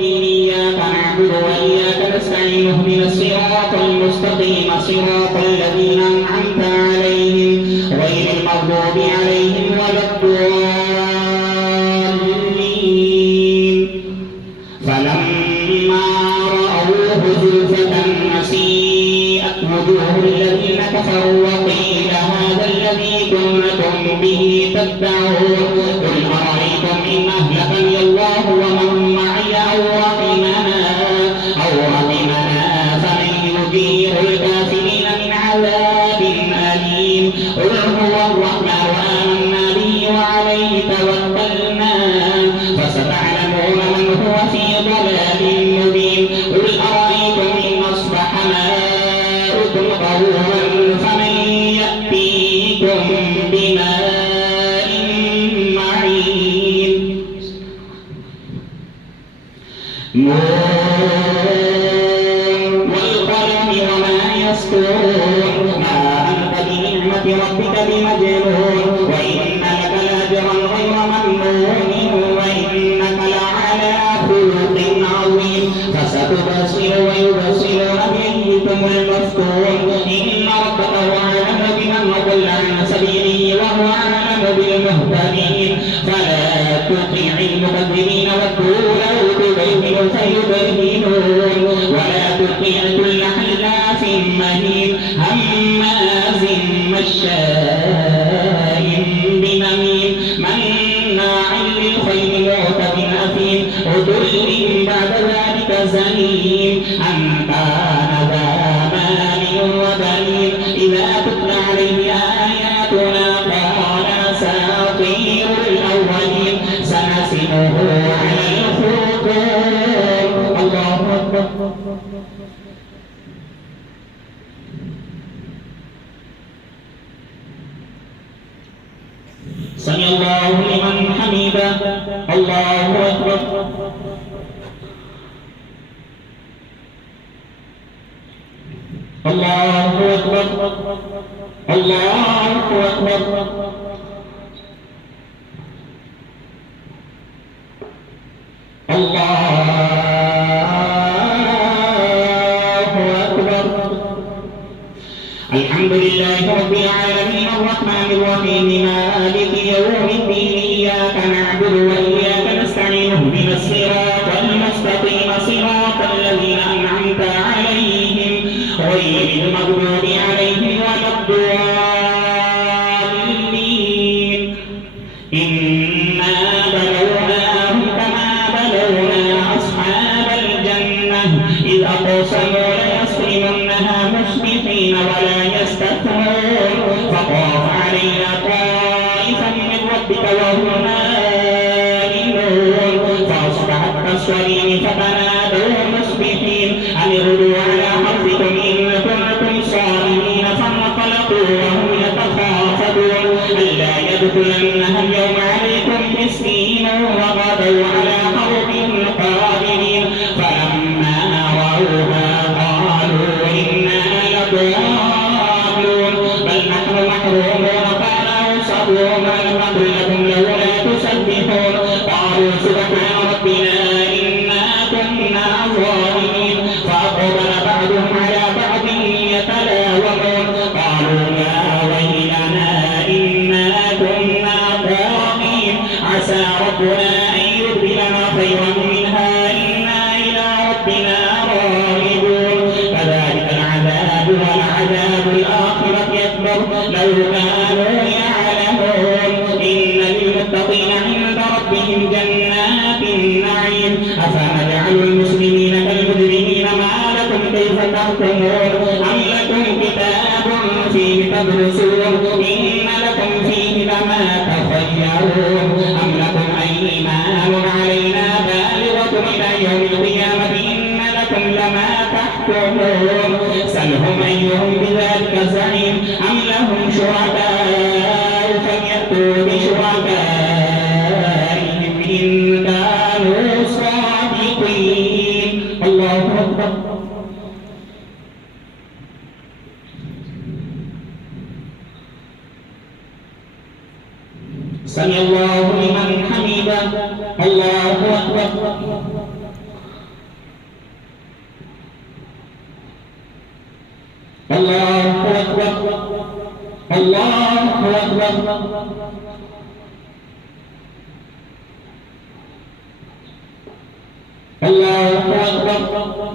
إياك نعبد وإياك نستعين اهدنا الصراط المستقيم صراط الذين أنعمت عليهم غير المغضوب عليهم ولا الضالين فلما رأوه زلفة سيئت وجوه الذين كفروا وقيل هذا الذي كنتم به تدعون قل أرأيتم إن أهلكني الله ومن معي أو رحمنا فمن يجير الكافرين من عذاب أليم قل هو الرحمن وآمنا به وعليه توكلنا فستعلمون من هو في ضلال مبين قل أرأيتم إن أصبح ماؤكم غورا فمن يأتيكم بماء معين والقلم وما يسطرون ما أنت بنعمة ربك بمجنون وإن لك لأجرا غير ممنون وإنك لعلى خلق عظيم فستبصر ويبصرون بأيكم المفتون إن ربك هو أعلم بمن ضل عن سبيله وهو أعلم بالمهتدين فلا تطع المكذبين والدول فيبينون ولا تطيع كل حلاف مهين هماز مشاء بنميم مناع للخير معتد أثيم عتل بعد ذلك زنيم أن كان ذا مال وبنين إذا تتلى عليه آياتنا قال أساطير الأولين سنسمه على الخرطوم الله أكبر سمع الله لمن حمده الله أكبر الله أكبر الله أكبر الحمد لله رب العالمين الرحمن الرحيم مالك يوم الدين إياك نعبد وإياك نستعين اهدنا الصراط المستقيم صراط الذين أنعمت عليهم غير المغضوب عليهم ولا الضالين إنا بلوناهم كما بلونا أصحاب الجنة إذ أقسموا ليصرمنها مصبحين ولا يستثنون فطاف علينا طائفا من ربك وهم نائمون فأصبحت كالصريم فتنادوا مصبحين أن اغدوا على حرثكم إن كنتم صارمين فانطلقوا وهم يتخافتون ألا يدخلنها اليوم عليكم مسكين وغدوا على حرب قادرين فلما رأوها قالوا إنا لضالون بل نحن محرومون قال أوصوا ما لم أقل لكم لولا تسبحون قالوا سبحان ربنا إنا كنا ظالمين فأقبل بعضهم على بعض يتلاومون قالوا يا ويلنا إنا كنا طاغين عسى ربنا أن يبدلنا خيرا منها إنا إلى ربنا راغبون كذلك العذاب ولعذاب الآخرة أكبر لو كانوا يعلمون إن للمتقين عند ربهم جنات النعيم أفنجعل المسلمين كالمجرمين ما لكم كيف تحكمون أم لكم كتاب فيه تدرسون إن لكم فيه لما تخيرون أم لكم أيمان علينا بالغة إلى يوم القيامة إن لكم لما تحكمون سلهم أيهم بذلك زعيم أم لهم شركاء فليأتوا بشركائهم إن كانوا صادقين الله أكبر سمع الله لمن حمده الله أكبر الله أكبر الله أكبر الله أكبر